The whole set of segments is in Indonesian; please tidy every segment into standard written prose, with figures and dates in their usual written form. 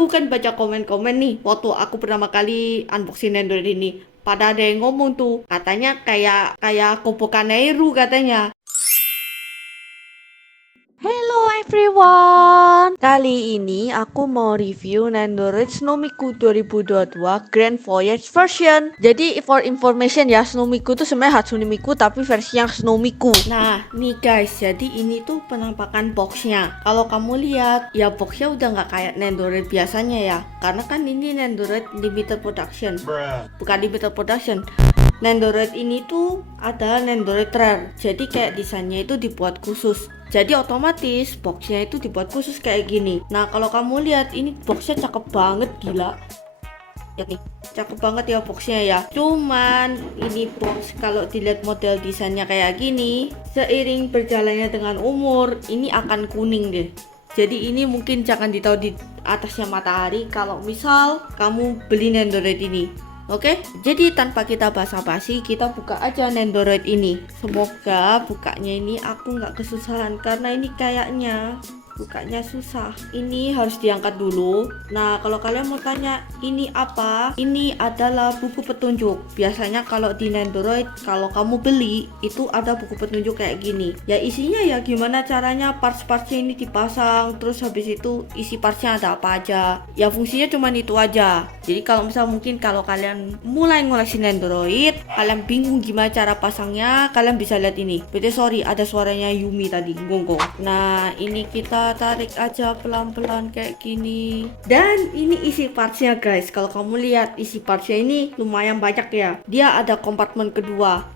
Aku kan baca komen-komen nih waktu aku pertama kali unboxing Android ini. Pada ada yang ngomong tuh, katanya kayak kobokan Nairu katanya. Hello everyone. Kali ini aku mau review Nendoroid Snomiku 2022 Grand Voyage version. Jadi for information ya, Snomiku tuh sebenarnya Hatsune Miku tapi versi yang Snomiku. Nah, nih guys, jadi ini tuh penampakan boxnya. Kalau kamu lihat, ya boxnya udah nggak kayak Nendoroid biasanya ya. Karena kan ini Nendoroid limited production. Bukan limited production. Nendoroid ini tuh ada Nendoroid rare, jadi kayak desainnya itu dibuat khusus. Jadi otomatis boxnya itu dibuat khusus kayak gini. Nah kalau kamu lihat ini boxnya cakep banget, gila. Ya nih, cakep banget ya boxnya ya. Cuman ini box kalau dilihat model desainnya kayak gini, seiring berjalannya dengan umur, ini akan kuning deh. Jadi ini mungkin jangan ditaruh di atasnya matahari kalau misal kamu beli Nendoroid ini. Oke, jadi tanpa kita basa-basi, kita buka aja Nendoroid ini. Semoga bukanya ini aku nggak kesusahan karena ini kayaknya bukanya susah. Ini harus diangkat dulu. Nah, kalau kalian mau tanya ini apa? Ini adalah buku petunjuk. Biasanya kalau di Nendoroid, kalau kamu beli itu ada buku petunjuk kayak gini. Ya isinya ya gimana caranya parts-partsnya ini dipasang, terus habis itu isi partsnya ada apa aja. Ya fungsinya cuma itu aja. Jadi kalau misal mungkin kalau kalian mulai ngoleksi Nendoroid, kalian bingung gimana cara pasangnya, kalian bisa lihat ini. Berarti sorry, ada suaranya Yumi tadi, gonggong. Nah, ini kita tarik aja pelan-pelan kayak gini. Dan ini isi partsnya guys. Kalau kamu lihat isi partsnya ini lumayan banyak ya. Dia ada kompartemen kedua.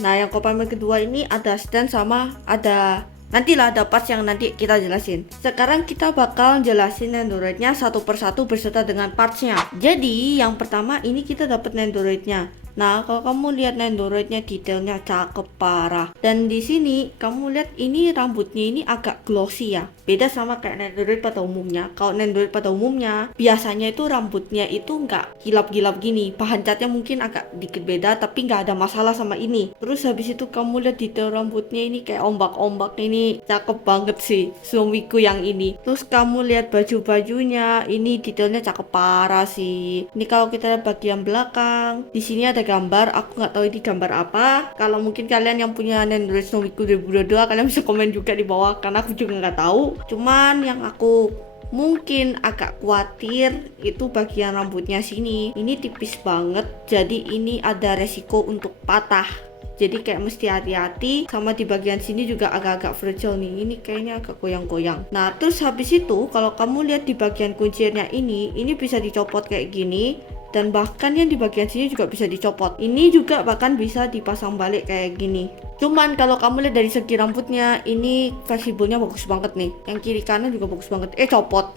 Nah, yang kompartemen kedua ini ada stand sama ada, nantilah ada parts yang nanti kita jelasin. Sekarang kita bakal jelasin Nendoroidnya satu persatu beserta dengan partsnya. Jadi yang pertama ini kita dapat Nendoroidnya. Nah, kalau kamu lihat Nendoroidnya detailnya cakep parah. Dan di sini kamu lihat ini rambutnya ini agak glossy ya. Beda sama kayak Nendoroid pada umumnya. Kalau Nendoroid pada umumnya biasanya itu rambutnya itu nggak gilap-gilap gini. Bahan catnya mungkin agak dikit beda tapi nggak ada masalah sama ini. Terus habis itu kamu lihat detail rambutnya ini kayak ombak-ombak, ini cakep banget sih suamiku yang ini. Terus kamu lihat baju-bajunya ini detailnya cakep parah sih. Ini kalau kita lihat bagian belakang, di sini ada gambar, aku nggak tahu ini gambar apa. Kalau mungkin kalian yang punya Nendoroid Snomiku 2022 kalian bisa komen juga di bawah karena aku juga nggak tahu. Cuman yang aku mungkin agak khawatir itu bagian rambutnya sini. Ini tipis banget, jadi ini ada resiko untuk patah. Jadi kayak mesti hati-hati. Sama di bagian sini juga agak-agak fragile nih. Ini kayaknya agak goyang-goyang. Nah terus habis itu kalau kamu lihat di bagian kuncirnya ini bisa dicopot kayak gini. Dan bahkan yang di bagian sini juga bisa dicopot. Ini juga bahkan bisa dipasang balik kayak gini. Cuman kalau kamu lihat dari segi rambutnya, ini fleksibelnya bagus banget nih. Yang kiri kanan juga bagus banget. Copot.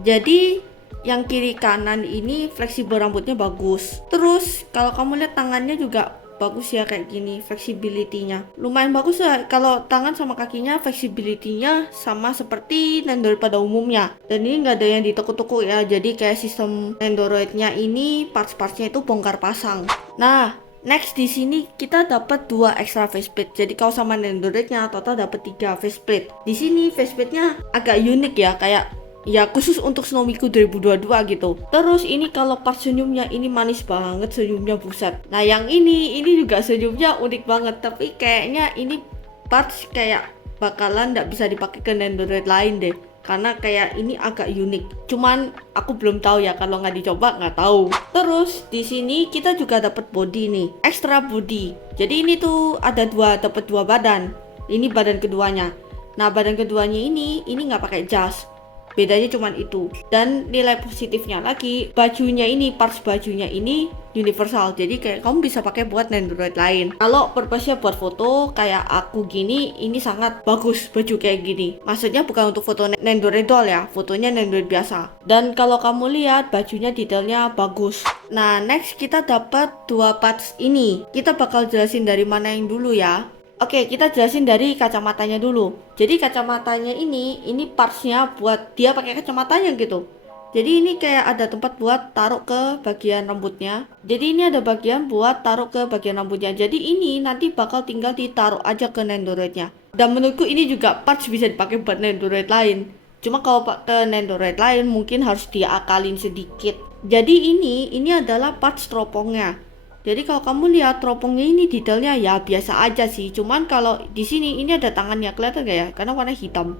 Jadi yang kiri kanan ini fleksibel rambutnya bagus. Terus kalau kamu lihat tangannya juga bagus ya kayak gini, flexibility-nya lumayan bagus ya. Kalau tangan sama kakinya flexibility-nya sama seperti Nendoroid pada umumnya. Dan ini nggak ada yang ditekuk-tekuk ya. Jadi kayak sistem Nendoroid-nya ini parts-partsnya itu bongkar pasang. Nah, next di sini kita dapat 2 extra faceplate. Jadi kalau sama Nendoroid-nya total dapat 3 faceplate. Di sini faceplate-nya agak unik ya, kayak ya khusus untuk Snomiku 2022 gitu. Terus ini kalau pas senyumnya ini manis banget, senyumnya buset. Nah yang ini juga senyumnya unik banget, tapi kayaknya ini parts kayak bakalan nggak bisa dipakai ke Nendoroid lain deh, karena kayak ini agak unik. Cuman aku belum tahu ya, kalau nggak dicoba nggak tahu. Terus di sini kita juga dapat body nih, extra body. Jadi ini tuh ada dapat dua badan. Ini badan keduanya. Nah badan keduanya ini nggak pakai jas. Bedanya cuman itu. Dan nilai positifnya lagi, bajunya ini, parts bajunya ini universal. Jadi kayak kamu bisa pakai buat Nendoroid lain. Kalau purpose-nya buat foto kayak aku gini, ini sangat bagus baju kayak gini. Maksudnya bukan untuk foto Nendoroid doll ya, fotonya Nendoroid biasa. Dan kalau kamu lihat bajunya detailnya bagus. Nah, next kita dapat 2 parts ini. Kita bakal jelasin dari mana yang dulu ya. Oke, kita jelasin dari kacamatanya dulu. Jadi kacamatanya ini partsnya buat dia pakai kacamatanya gitu. Jadi ini kayak ada tempat buat taruh ke bagian rambutnya. Jadi ini ada bagian buat taruh ke bagian rambutnya. Jadi ini nanti bakal tinggal ditaruh aja ke Nendoroidnya. Dan menurutku ini juga parts bisa dipakai buat Nendoroid lain. Cuma kalau pakai Nendoroid lain mungkin harus diakalin sedikit. Jadi ini adalah parts teropongnya. Jadi kalau kamu lihat teropongnya ini detailnya ya biasa aja sih. Cuman kalau di sini ini ada tangannya, kelihatan gak ya? Karena warna hitam.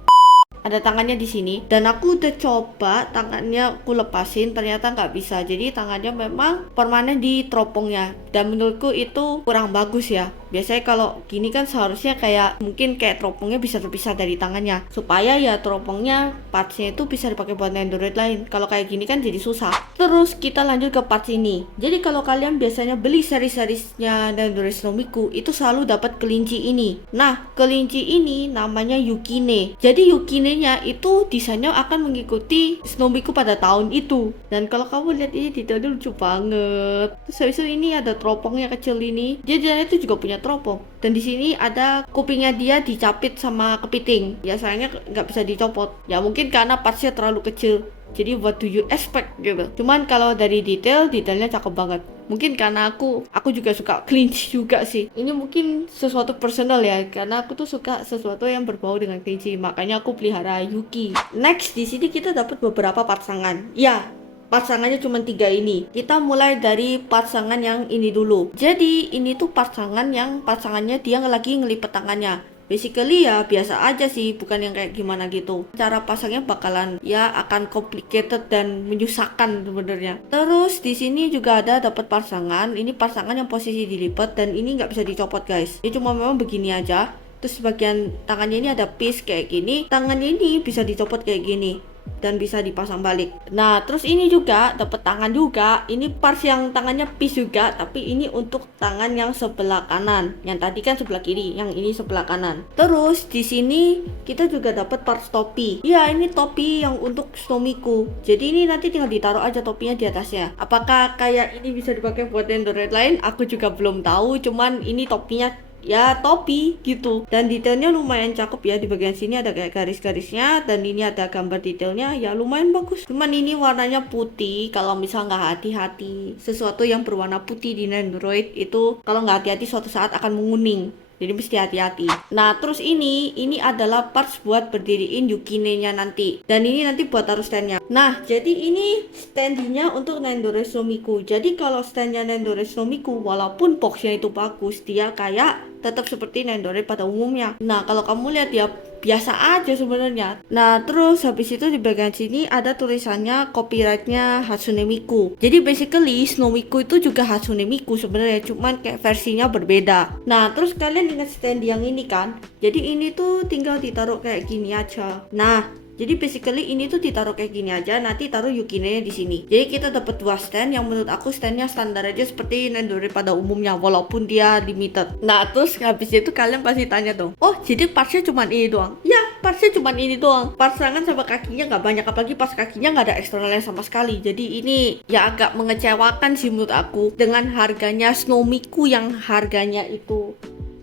Ada tangannya di sini dan aku udah coba tangannya aku lepasin, ternyata nggak bisa. Jadi tangannya memang permanen di teropongnya dan menurutku itu kurang bagus ya. Biasanya kalau gini kan seharusnya kayak mungkin kayak teropongnya bisa terpisah dari tangannya supaya ya teropongnya partsnya itu bisa dipakai buat Nendoroid lain. Kalau kayak gini kan jadi susah. Terus kita lanjut ke parts ini. Jadi kalau kalian biasanya beli seri-serisnya Nendoroid Snomiku itu selalu dapat kelinci ini. Nah, kelinci ini namanya Yukine. Jadi Yukine-nya itu desainnya akan mengikuti Snomiku pada tahun itu. Dan kalau kamu lihat ini detailnya lucu banget. Terus habis itu ini ada teropongnya kecil ini. Dia itu juga punya teropong. Dan di sini ada kupingnya dia dicapit sama kepiting. Ya sayangnya nggak bisa dicopot. Ya mungkin karena partsnya terlalu kecil. Jadi what do you expect gitu. Cuman kalau dari detailnya cakep banget. Mungkin karena aku juga suka kelinci juga sih. Ini mungkin sesuatu personal ya, karena aku tuh suka sesuatu yang berbau dengan kelinci. Makanya aku pelihara Yuki. Next di sini kita dapat beberapa pasangan. Ya, pasangannya cuma 3 ini. Kita mulai dari pasangan yang ini dulu. Jadi ini tuh pasangannya dia lagi ngelipet tangannya. Basically ya biasa aja sih, bukan yang kayak gimana gitu. Cara pasangnya bakalan ya akan complicated dan menyusahkan sebenarnya. Terus di sini juga ada dapat pasangan. Ini pasangan yang posisi dilipat dan ini nggak bisa dicopot guys. Ini cuma memang begini aja. Terus bagian tangannya ini ada piece kayak gini. Tangannya ini bisa dicopot kayak gini dan bisa dipasang balik. Nah, terus ini juga dapat tangan juga. Ini parts yang tangannya piece juga, tapi ini untuk tangan yang sebelah kanan. Yang tadi kan sebelah kiri, yang ini sebelah kanan. Terus di sini kita juga dapat parts topi. Ya, ini topi yang untuk Snomiku. Jadi ini nanti tinggal ditaruh aja topinya di atasnya. Apakah kayak ini bisa dipakai buat Nendoroid lain? Aku juga belum tahu. Cuman ini topinya ya topi gitu, dan detailnya lumayan cakep ya. Di bagian sini ada kayak garis-garisnya dan ini ada gambar detailnya ya lumayan bagus. Cuman ini warnanya putih. Kalau misal nggak hati-hati, sesuatu yang berwarna putih di Nendoroid itu kalau nggak hati-hati suatu saat akan menguning. Jadi mesti hati-hati. Nah, terus ini adalah parts buat berdiriin Yukine-nya nanti. Dan ini nanti buat taruh standnya. Nah, jadi ini standnya untuk Nendoroid Snomiku. Jadi kalau standnya Nendoroid Snomiku, walaupun boxnya itu bagus, dia kayak tetap seperti Nendoroid pada umumnya. Nah, kalau kamu lihat ya biasa aja sebenarnya. Nah, terus habis itu di bagian sini ada tulisannya copyrightnya Hatsune Miku. Jadi basically Snomiku itu juga Hatsune Miku sebenarnya, cuman kayak versinya berbeda. Nah, terus kalian ingat stand yang ini kan? Jadi ini tuh tinggal ditaruh kayak gini aja. Nah, jadi basically ini tuh ditaruh kayak gini aja, nanti taruh Yukine di sini. Jadi kita dapat 2 stand yang menurut aku standnya standar aja seperti Nendoroid pada umumnya, walaupun dia limited. Nah, terus habis itu kalian pasti tanya dong, oh jadi partsnya cuma ini doang? Ya, partsnya cuma ini doang. Parts tangan sama kakinya nggak banyak, apalagi pas kakinya nggak ada eksternalnya sama sekali. Jadi ini ya agak mengecewakan sih menurut aku. Dengan harganya Snomiku yang harganya itu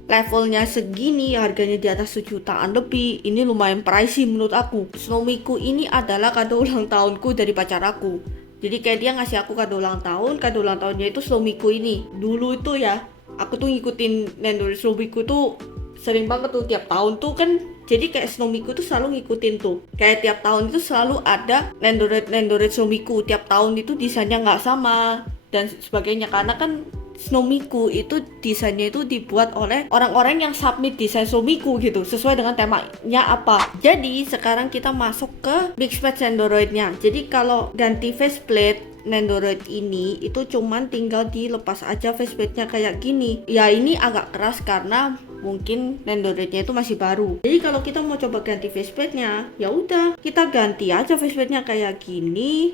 levelnya segini, harganya di atas 1 jutaan lebih, ini lumayan pricey menurut aku. Snomiku ini adalah kado ulang tahunku dari pacar aku. Jadi kayak dia ngasih aku kado ulang tahunnya itu Snomiku ini. Dulu itu ya, aku tuh ngikutin Nendoroid Snomiku tuh sering banget tuh, tiap tahun tuh kan. Jadi kayak Snomiku tuh selalu ngikutin tuh. Kayak tiap tahun itu selalu ada Nendoroid Snomiku. Tiap tahun itu desainnya nggak sama dan sebagainya, karena kan Snomiku itu desainnya itu dibuat oleh orang-orang yang submit desain Snomiku gitu, sesuai dengan temanya apa. Jadi sekarang kita masuk ke Mixed Match Nendoroidnya. Jadi kalau ganti faceplate Nendoroid ini itu cuman tinggal dilepas aja faceplate-nya kayak gini. Ya ini agak keras karena mungkin Nendoroidnya itu masih baru. Jadi kalau kita mau coba ganti faceplate-nya, ya udah kita ganti aja faceplate-nya kayak gini.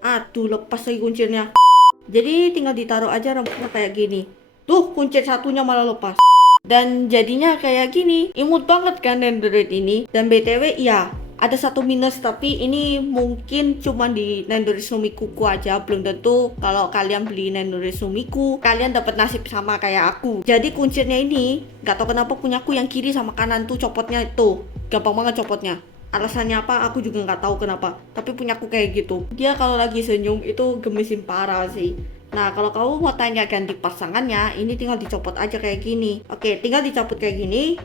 Aduh, lepas lagi kuncinya. Jadi tinggal ditaruh aja rambutnya kayak gini. Tuh, kuncir satunya malah lepas. Dan jadinya kayak gini. Imut banget kan Nendoroid ini. Dan BTW ya, ada satu minus, tapi ini mungkin cuma di Nendoroid Snomiku aja. Belum tentu kalau kalian beli Nendoroid Snomiku kalian dapat nasib sama kayak aku. Jadi kuncirnya ini gak tau kenapa punyaku yang kiri sama kanan tuh copotnya itu gampang banget copotnya. Alasannya apa aku juga nggak tahu kenapa, tapi punyaku kayak gitu. Dia kalau lagi senyum itu gemesin parah sih. Nah, kalau kamu mau tanya ganti pasangannya, ini tinggal dicopot aja kayak gini. Oke, tinggal dicopot kayak gini.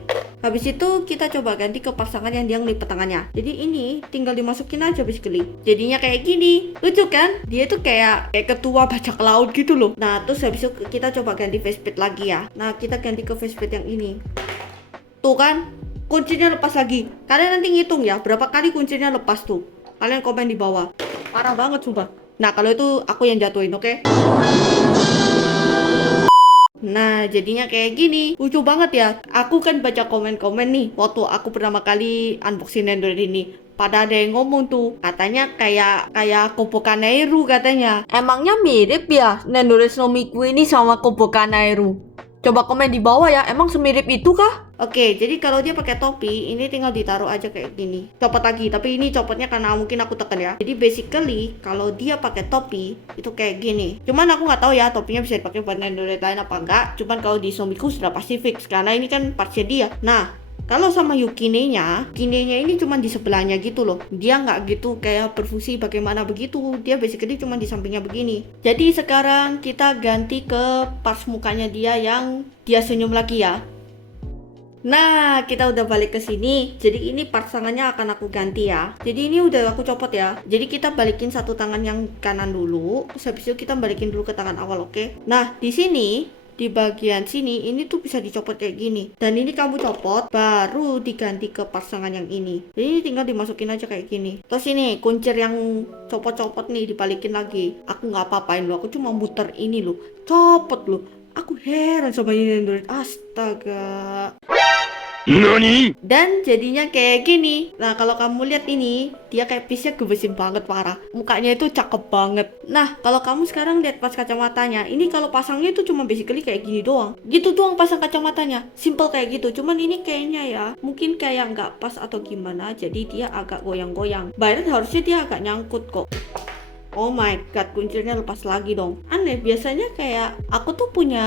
Habis itu kita coba ganti ke pasangan yang dia ngelipet tangannya. Jadi ini tinggal dimasukin aja basically. Jadinya kayak gini. Lucu kan? Dia tuh kayak ketua bajak laut gitu loh. Nah, terus habis itu kita coba ganti facepad lagi ya. Nah, kita ganti ke facepad yang ini. Tuh kan? Kuncinya lepas lagi. Kalian nanti ngitung ya berapa kali kuncinya lepas tuh. Kalian komen di bawah. Parah banget sumpah. Nah, kalau itu aku yang jatuhin, oke? Nah, jadinya kayak gini. Lucu banget ya. Aku kan baca komen-komen nih waktu aku pertama kali unboxing Android ini. Pada ada yang ngomong tuh, katanya kayak Kobo Kaneiru katanya. Emangnya mirip ya Nendoroid Nomiku ini sama Kobo Kaneiru? Coba komen di bawah ya, emang semirip itu kah? Oke, jadi kalau dia pakai topi, ini tinggal ditaruh aja kayak gini. Copot lagi, tapi ini copotnya karena mungkin aku tekan ya. Jadi basically, kalau dia pakai topi, itu kayak gini. Cuman aku nggak tahu ya, topinya bisa dipakai buat Nendoroid lain apa enggak. Cuman kalau di Nomiku sudah pasti fix, karena ini kan partsnya dia. Nah, kalau sama Yukine-nya ini cuma di sebelahnya gitu loh. Dia nggak gitu kayak berfungsi bagaimana begitu. Dia basically cuma di sampingnya begini. Jadi sekarang kita ganti ke parts mukanya dia yang dia senyum lagi ya. Nah, kita udah balik ke sini. Jadi ini part tangannya akan aku ganti ya. Jadi ini udah aku copot ya. Jadi kita balikin satu tangan yang kanan dulu. Terus habis itu kita balikin dulu ke tangan awal, oke? Nah, di sini di bagian sini ini tuh bisa dicopot kayak gini, dan ini kamu copot baru diganti ke pasangan yang ini. Jadi ini tinggal dimasukin aja kayak gini. Terus ini kuncir yang copot-copot nih dibalikin lagi. Aku nggak apa-apain loh, aku cuma muter ini loh, copot loh. Aku heran sama ini Android, astaga. Nani? Dan jadinya kayak gini. Nah, kalau kamu lihat ini, dia kayak piece-nya gebesin banget, parah. Mukanya itu cakep banget. Nah, kalau kamu sekarang lihat pas kacamatanya, ini kalau pasangnya itu cuma basically kayak gini doang. Gitu doang pasang kacamatanya. Simple kayak gitu. Cuman ini kayaknya ya, mungkin kayak nggak pas atau gimana, jadi dia agak goyang-goyang. Bayar harusnya dia agak nyangkut kok. Oh my god, kuncinya lepas lagi dong. Aneh, biasanya kayak aku tuh punya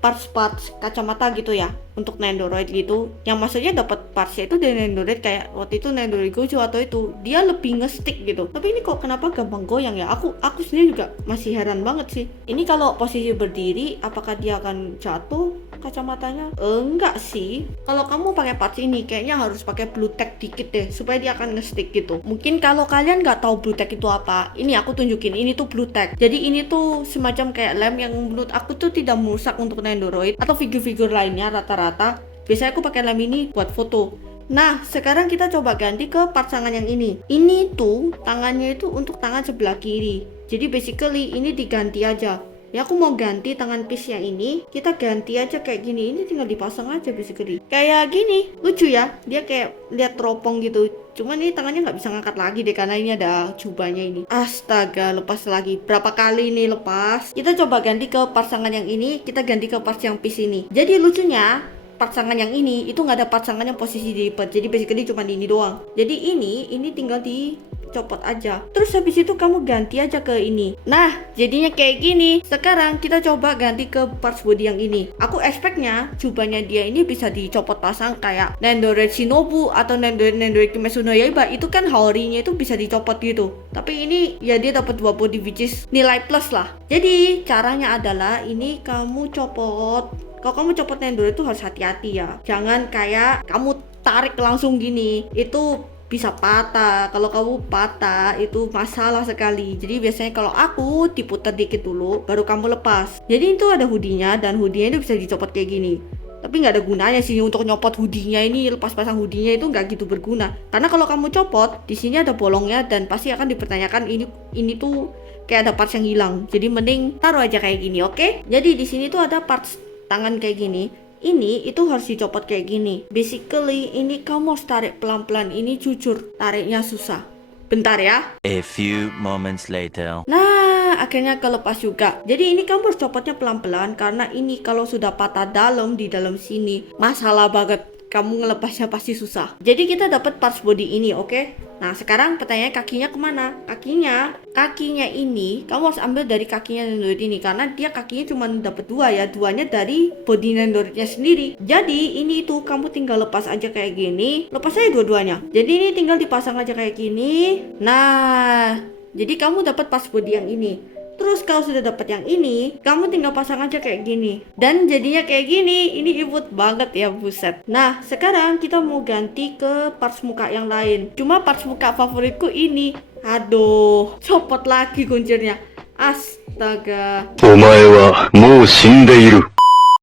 parts-parts kacamata gitu ya untuk Nendoroid gitu, yang maksudnya dapat partsnya itu dari Nendoroid, kayak waktu itu Nendoroid Gojo atau itu dia lebih nge-stick gitu. Tapi ini kok kenapa gampang goyang ya? Aku sendiri juga masih heran banget sih. Ini kalau posisi berdiri, apakah dia akan jatuh kacamatanya? Enggak sih. Kalau kamu pakai parts ini kayaknya harus pakai blue tack dikit deh supaya dia akan nge-stick gitu. Mungkin kalau kalian nggak tahu blue tack itu apa, ini aku tunjukin. Ini tuh blue tack. Jadi ini tuh semacam kayak lem yang menurut aku tuh tidak merusak untuk Nendoroid atau figur-figur lainnya rata-rata. Biasanya aku pakai lem ini buat foto. Nah, sekarang kita coba ganti ke part tangan yang ini. Ini tuh tangannya itu untuk tangan sebelah kiri. Jadi basically ini diganti aja. Ya, aku mau ganti tangan piece-nya ini. Kita ganti aja kayak gini. Ini tinggal dipasang aja basically. Kayak gini. Lucu ya. Dia kayak lihat teropong gitu. Cuman ini tangannya nggak bisa ngangkat lagi deh karena ini ada jubahnya ini. Astaga, lepas lagi. Berapa kali ini lepas? Kita coba ganti ke pasangan yang ini. Kita ganti ke part yang piece ini. Jadi lucunya, pasangan yang ini itu nggak ada pasangan yang posisi dilipat. Jadi basically cuma ini doang. Jadi ini tinggal dicopot aja. Terus habis itu kamu ganti aja ke ini. Nah, jadinya kayak gini. Sekarang kita coba ganti ke parts body yang ini. Aku expectnya jubahnya dia ini bisa dicopot pasang kayak Nendoroid Shinobu atau Nendoroid Kimetsu no Yaiba. Itu kan Haori-nya itu bisa dicopot gitu. Tapi ini ya dia dapat 2 body, which is nilai plus lah. Jadi caranya adalah ini kamu copot. Kalau kamu copot Nendoroid itu harus hati-hati ya. Jangan kayak kamu tarik langsung gini. Itu bisa patah. Kalau kamu patah itu masalah sekali. Jadi biasanya kalau aku diputar dikit dulu baru kamu lepas. Jadi itu ada hoodie-nya, dan hoodie-nya itu bisa dicopot kayak gini. Tapi nggak ada gunanya sih untuk nyopot hoodie-nya ini. Lepas pasang hoodie-nya itu nggak gitu berguna. Karena kalau kamu copot, di sini ada bolongnya dan pasti akan dipertanyakan ini tuh kayak ada parts yang hilang. Jadi mending taruh aja kayak gini, oke? Jadi di sini tuh ada parts tangan kayak gini. Ini itu harus dicopot kayak gini. Basically ini kamu harus tarik pelan-pelan. Ini jujur tariknya susah. Bentar ya. A few moments later. Nah, akhirnya kelepas juga. Jadi ini kamu harus copotnya pelan-pelan karena ini kalau sudah patah dalam di dalam sini masalah banget. Kamu ngelepasnya pasti susah. Jadi kita dapat parts body ini, oke? Nah, sekarang pertanyaan kakinya kemana? Kakinya ini kamu harus ambil dari kakinya Nendoroid ini karena dia kakinya cuma dapat 2 ya. 2-nya dari body Nendoroidnya sendiri. Jadi ini tuh kamu tinggal lepas aja kayak gini. Lepas aja dua-duanya. Jadi ini tinggal dipasang aja kayak gini. Nah, jadi kamu dapat parts body yang ini. Terus kalau sudah dapat yang ini, kamu tinggal pasang aja kayak gini. Dan jadinya kayak gini. Ini imut banget ya, buset. Nah, sekarang kita mau ganti ke parts muka yang lain. Cuma parts muka favoritku ini. Aduh, copot lagi kuncirnya. Astaga. お前はもう死んでいる。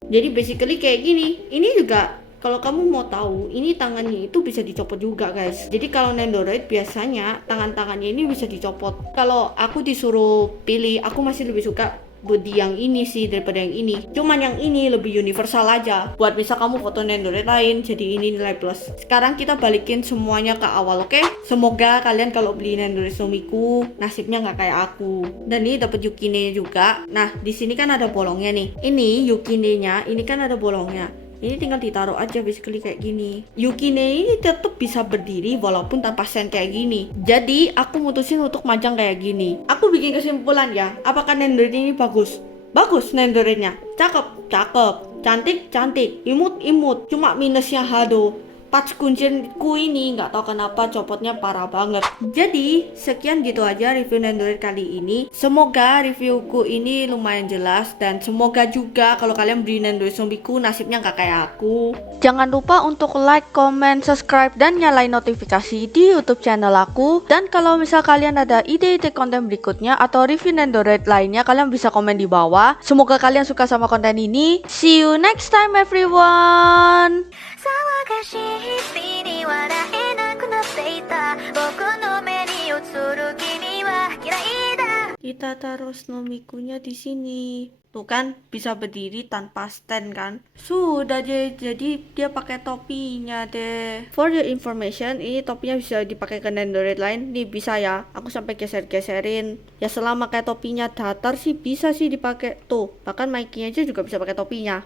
Jadi basically kayak gini. Ini juga kalau kamu mau tahu, ini tangannya itu bisa dicopot juga guys. Jadi kalau Nendoroid biasanya tangan-tangannya ini bisa dicopot. Kalau aku disuruh pilih, aku masih lebih suka body yang ini sih daripada yang ini. Cuman yang ini lebih universal aja. Buat misal kamu foto Nendoroid lain, jadi ini nilai plus. Sekarang kita balikin semuanya ke awal, oke? Semoga kalian kalau beli Nendoroid Sumiku nasibnya nggak kayak aku. Dan ini dapat Yukine juga. Nah, di sini kan ada bolongnya nih. Ini Yukine-nya, ini kan ada bolongnya. Ini tinggal ditaruh aja basically kayak gini. Yukine ini tetap bisa berdiri walaupun tanpa sen kayak gini. Jadi aku mutusin untuk majang kayak gini. Aku bikin kesimpulan ya. Apakah Nendoroid ini bagus? Bagus Nendoroidnya. Cakep, cakep. Cantik, cantik. Imut, imut. Cuma minusnya hado. Parts kuncirku ini nggak tahu kenapa copotnya parah banget. Jadi sekian gitu aja review Nendoroid kali ini. Semoga reviewku ini lumayan jelas dan semoga juga kalau kalian beli Nendoroid Zombiku nasibnya nggak kayak aku. Jangan lupa untuk like, comment, subscribe dan nyalain notifikasi di YouTube channel aku. Dan kalau misal kalian ada ide-ide konten berikutnya atau review Nendoroid lainnya, kalian bisa komen di bawah. Semoga kalian suka sama konten ini. See you next time everyone. 騒がしい日々に笑えなくなっていた僕の目に映る君は嫌いだ Kita taruh Nomikunya di sini. Tuh kan bisa berdiri tanpa stand kan. Sudah jadi dia pakai topinya deh. For your information, ini topinya bisa dipakai ke Nendoroid lain. Nih bisa ya. Aku sampai geser-geserin. Ya selama kayak topinya datar sih bisa sih dipakai. Tuh, bahkan Mikey aja juga bisa pakai topinya.